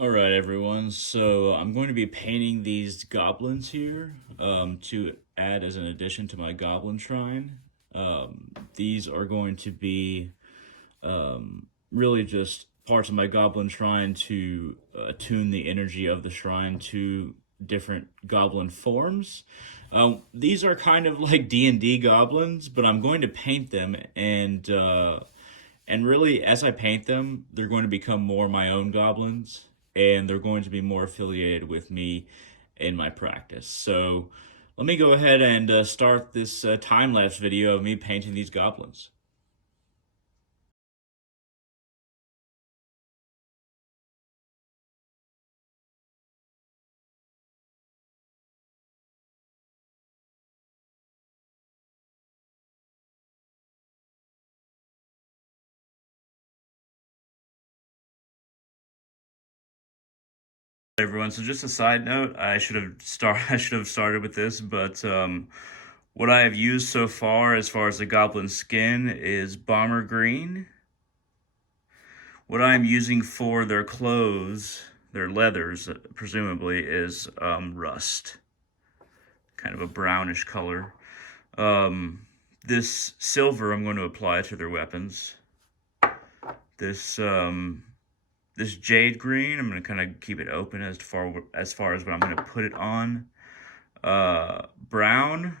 Alright everyone, so I'm going to be painting these goblins here to add as an addition to my goblin shrine. These are going to be really just parts of my goblin shrine to attune the energy of the shrine to different goblin forms. These are kind of like D&D goblins, but I'm going to paint them and really, as I paint them, they're going to become more my own goblins, and they're going to be more affiliated with me in my practice. So let me go ahead and start this time-lapse video of me painting these goblins. Everyone, so just a side note, I should have started with this, but what I have used so far as the goblin skin is bomber green. What I'm using for their clothes, their leathers, presumably, is rust, kind of a brownish color. This silver I'm going to apply to their weapons. This jade green, I'm going to kind of keep it open as far as what I'm going to put it on. Brown,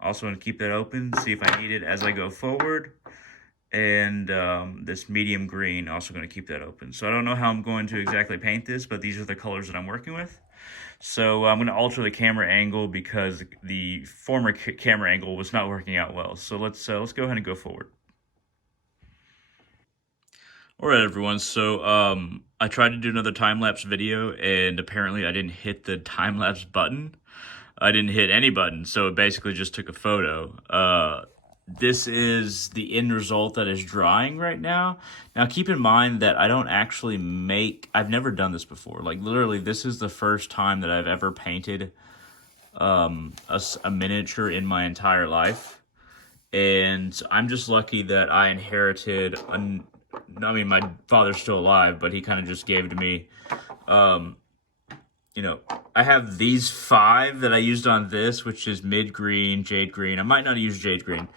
also going to keep that open, see if I need it as I go forward. And this medium green, also going to keep that open. So I don't know how I'm going to exactly paint this, but these are the colors that I'm working with. So I'm going to alter the camera angle because the former camera angle was not working out well. So let's go ahead and go forward. All right, everyone. So I tried to do another time-lapse video, and apparently I didn't hit the time-lapse button. I didn't hit any button, so it basically just took a photo. This is the end result that is drying right now. Now, keep in mind that I've never done this before. Like, literally, this is the first time that I've ever painted a miniature in my entire life. And I'm just lucky that I inherited, my father's still alive, but he kind of just gave to me. I have these 5 that I used on this, which is mid green, jade green. I might not use jade green.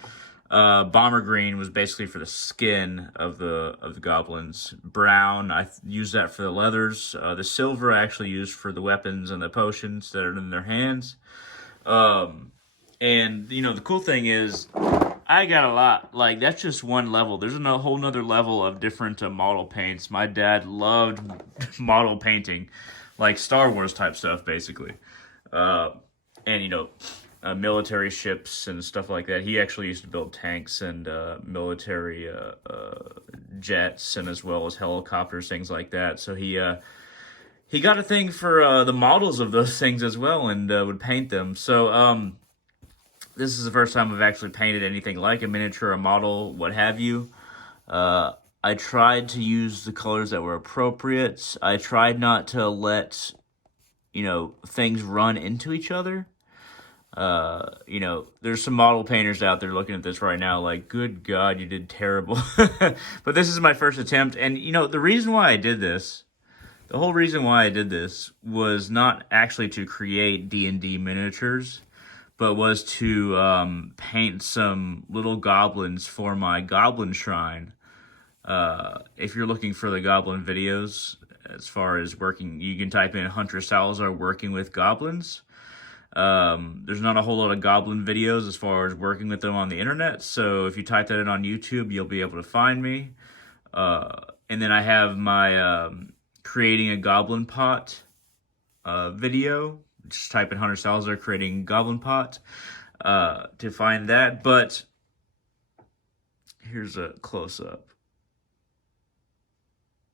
Bomber green was basically for the skin of the goblins. Brown, I used that for the leathers. The silver I actually used for the weapons and the potions that are in their hands. And the cool thing is, I got a lot. Like, that's just one level. There's a whole nother level of different model paints. My dad loved model painting, like Star Wars type stuff, basically. And military ships and stuff like that. He actually used to build tanks and military jets, and as well as helicopters, things like that. So he got a thing for the models of those things as well, and would paint them. So this is the first time I've actually painted anything like a miniature, a model, what have you. I tried to use the colors that were appropriate. I tried not to let, things run into each other. There's some model painters out there looking at this right now like, good God, you did terrible. But this is my first attempt. And, the reason why I did this, the whole reason why I did this was not actually to create D&D miniatures, but was to paint some little goblins for my goblin shrine. If you're looking for the goblin videos, as far as working, you can type in Hunter Salazar working with goblins. There's not a whole lot of goblin videos as far as working with them on the internet, so if you type that in on YouTube, you'll be able to find me. And then I have my creating a goblin pot video. Just type in Hunter Salazar creating goblin pot to find that. But here's a close-up.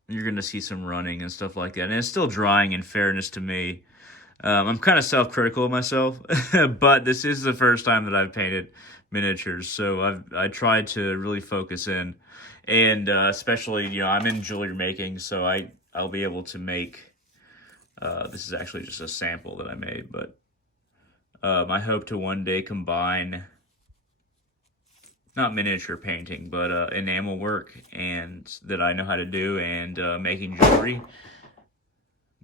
You're going to see some running and stuff like that. And it's still drying, in fairness to me. I'm kind of self-critical of myself, but this is the first time that I've painted miniatures, so I tried to really focus in. And especially, I'm in jewelry making, so I'll be able to make... this is actually just a sample that I made, but I hope to one day combine, not miniature painting, but enamel work and that I know how to do, and making jewelry.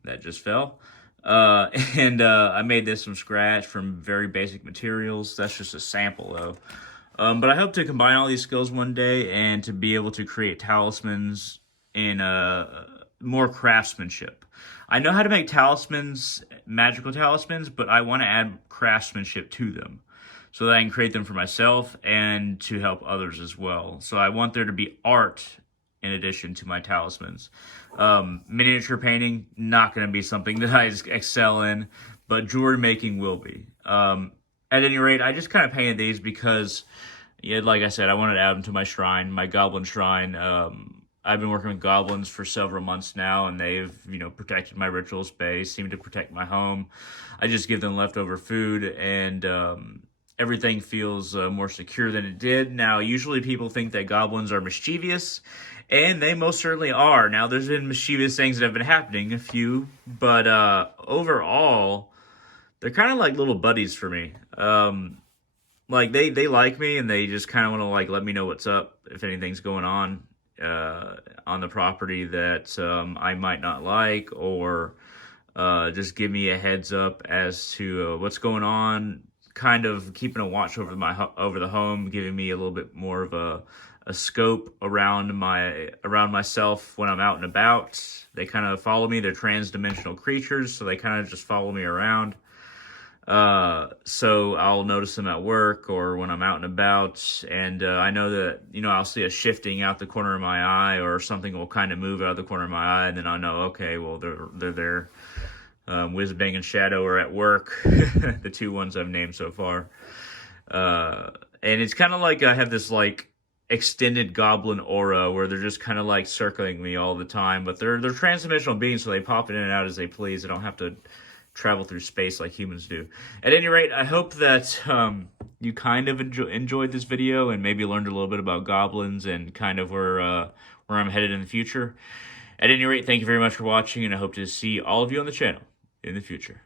that just fell. And I made this from scratch from very basic materials. That's just a sample, though. But I hope to combine all these skills one day and to be able to create talismans in more craftsmanship. I know how to make talismans, magical talismans, but I want to add craftsmanship to them so that I can create them for myself and to help others as well. So I want there to be art in addition to my talismans. Miniature painting, not going to be something that I excel in, but jewelry making will be. At any rate, I just kind of painted these because, yeah, like I said, I wanted to add them to my shrine, my goblin shrine. I've been working with goblins for several months now, and they've, protected my ritual space, seem to protect my home. I just give them leftover food, and everything feels more secure than it did. Now, usually people think that goblins are mischievous, and they most certainly are. Now, there's been mischievous things that have been happening, a few, but overall, they're kind of like little buddies for me. Like, they like me, and they just kind of want to, like, let me know what's up if anything's going on the property that I might not like, or just give me a heads up as to what's going on, kind of keeping a watch over the home, giving me a little bit more of a scope around myself when I'm out and about. They kind of follow me. They're trans-dimensional creatures, so they kind of just follow me around. So I'll notice them at work or when I'm out and about, and I know that, I'll see a shifting out the corner of my eye, or something will kind of move out of the corner of my eye, and then I know, okay, well, they're there. Whizbang and Shadow are at work, the two ones I've named so far. And it's kind of like I have this, like, extended goblin aura where they're just kind of, like, circling me all the time, but they're transdimensional beings, so they pop in and out as they please. They don't have to travel through space like humans do. At any rate, I hope that you kind of enjoyed this video and maybe learned a little bit about goblins and kind of where I'm headed in the future. At any rate, thank you very much for watching, and I hope to see all of you on the channel in the future.